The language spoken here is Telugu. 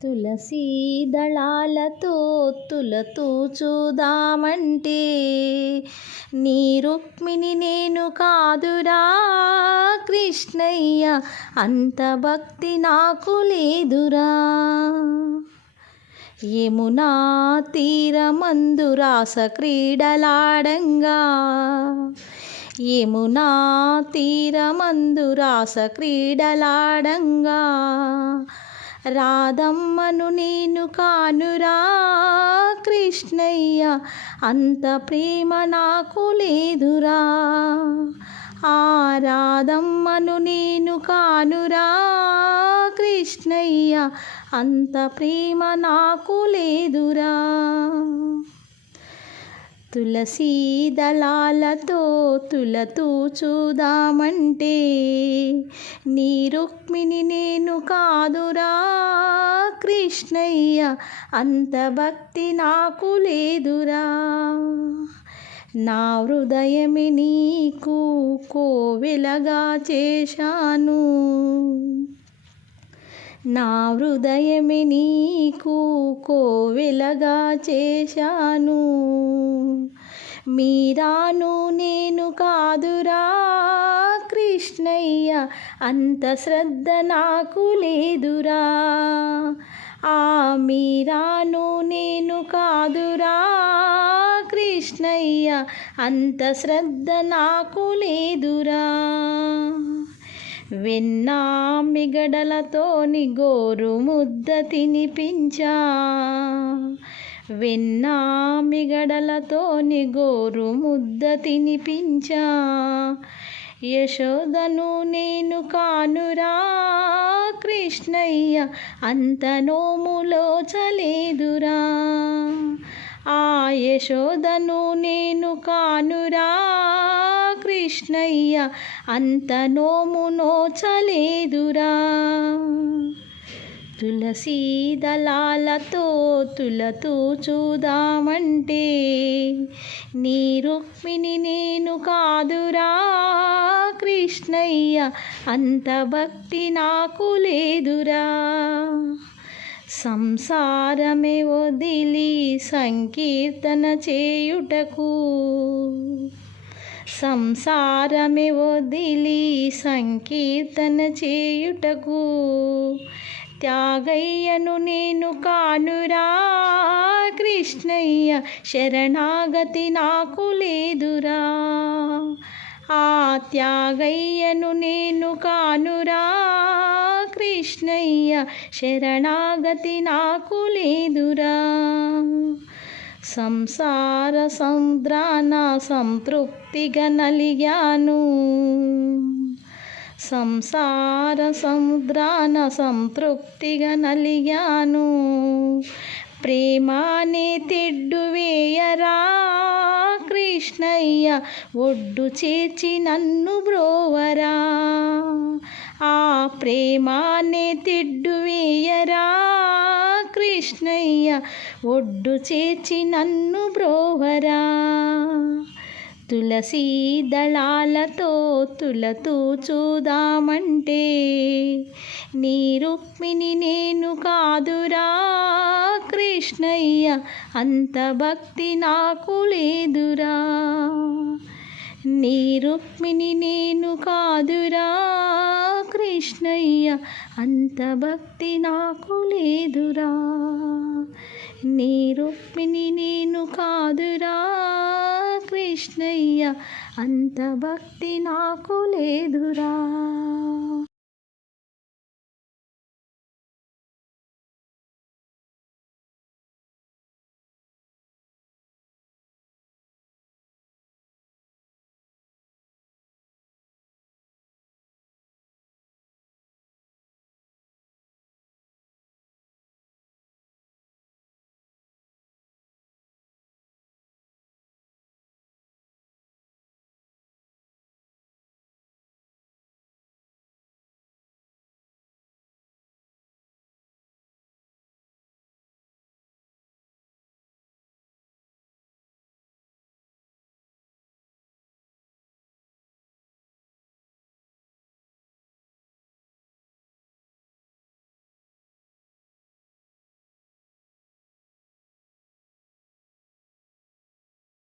తులసీ దళాలతో తులతూచుదామంటే నీ రుక్మిణి నేను కాదురా కృష్ణయ్య, అంత భక్తి నాకు లేదురా. యమునా తీరమందు రాస క్రీడలాడంగా, యమునా తీరమందు రాస క్రీడలాడంగా, రాధమ్మను నేను కానురా కృష్ణయ్య, అంత ప్రేమ నాకు లేదురా. ఆ రాధమ్మను నేను కానురా కృష్ణయ్య, అంత ప్రేమ నాకు లేదురా. తులసీ దళాలతో తులతూచుదామంటే నీ రుక్మిణి నేను కాదురా కృష్ణయ్య, అంత భక్తి నాకు లేదురా. నా హృదయమే నీకు కోవెలగా చేశాను, నా హృదయమే నీకు కోవెలగా చేశాను. మీరాను నేను కాదురా కృష్ణయ్య, అంత శ్రద్ధ నాకు లేదురా. ఆ మీరాను నేను కాదురా కృష్ణయ్య, అంత శ్రద్ధ నాకు లేదురా. వెన్న మిగడలతోని గోరు ముద్ద తినిపించా, వెన్న మిగడలతోని గోరు ముద్ద తినిపించా. యశోదను నేను కానురా కృష్ణయ్య, అంత నోములో చలేదురా. ఆ యశోదను నేను కానురా కృష్ణయ్య, అంత నోము నోచలేదురా. తులసీ దళాలతో తులతూచుదామంటే నీ రుక్మిణి నేను కాదురా కృష్ణయ్య, అంత భక్తి నాకు లేదురా. సంసారమే వదిలి సంకీర్తన చేయుటకు, సంసారమే వదిలి సంకీర్తన చేయుటకు, త్యాగయ్యను నేను కానురా కృష్ణయ్య, శరణాగతి నాకు లేదురా. ఆ త్యాగయ్యను నేను కానురా కృష్ణయ్య, శరణాగతి నాకు లేదురా. సంసార సముద్రాన సంతృప్తిగా నలిగాను, సంసార సముద్రాన సంతృప్తిగా నలిగాను. ప్రేమానే తెడ్డు వేయరా కృష్ణయ్య, ఒడ్డు చేర్చి నన్ను బ్రోవరా. ఆ ప్రేమానే తెడ్డు వేయరా కృష్ణయ్య, ఒడ్డు చేర్చి నన్ను బ్రోవరా. తులసీ దళాలతో తులతూచుదామంటే నీ రుక్మిణి నేను కాదురా కృష్ణయ్య, అంత భక్తి నాకు లేదురా. నీ రుక్మిణి నేను కాదురా కృష్ణయ్య, అంత భక్తి నాకు లేదురా. నీ రుక్మిణి నేను కాదురా కృష్ణయ్య, అంత భక్తి నాకు లేదురా.